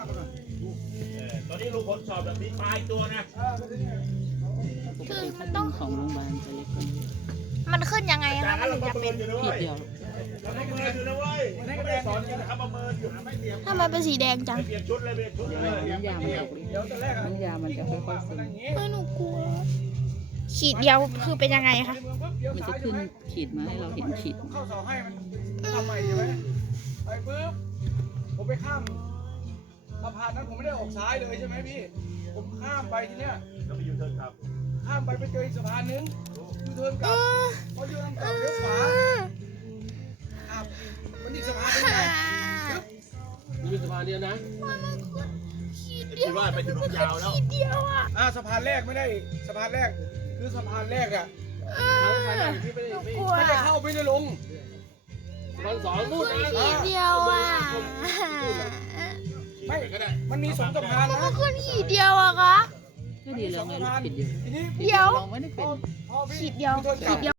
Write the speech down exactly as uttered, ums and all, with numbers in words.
ตอนนี้ลุงพลสอบแบบนี้ตายตัวนะคือมันต้องของโรงพยาบาลจะเล็กกว่านี้มันขึ้นยังไงคะมันถึงจะเป็นขีดเดียวเราประเมินอยู่นะเว้ยไม่ได้สอนกันนะครับประเมินอยู่ไม่เตรียมทำไมเป็นสีแดงจังเปลี่ยนชุดเลยเปลี่ยนชุดเดี๋ยวเลยน้ำยามันออกฤทธิ์น้ำยามันจะค่อยๆซึมเฮ้ยหนูกลัวขีดเดียวคือเป็นยังไงคะมันจะขึ้นขีดมาให้เราเห็นขีดเข้าเสาให้มันทำใหม่ใช่ไหมไปปุ๊บผมไปข้ามสะพานนั้นผมไม่ได้ออกซ้ายเลยใช่ไหมพี่ผมข้ามไปทีเนี้ยเราไปยูเทิร์นครับข้ามไปไปเจออีกสะพานนึงยูเทิร์นกลับพอยูเทิร์นกลับเลี้ยวขวาอ่ะมันอีกสะพานนึงไงมีสะพานเดียวนะขีดเดียวคิดว่าไปถึงยาวแล้วขีดเดียวอ่ะอ่ะสะพานแรกไม่ได้สะพานแรกคือสะพานแรกอ่ะทางสายไหนที่ไม่ได้หนูไม่กลัวไม่ได้เข้าไม่ได้ลงสะพานสองนู่นนะขีดเดียวอ่ะไม่มันมีสองสะพานมันนะก็ขึ้นขีดเดียวอะคะก็ดีแล้วไงขีดเดียวทีนี้เดี๋ยวลองไม่ได้เป็นพอพี่ขีดเดียวยูทิร์นกขีลัดบเดียว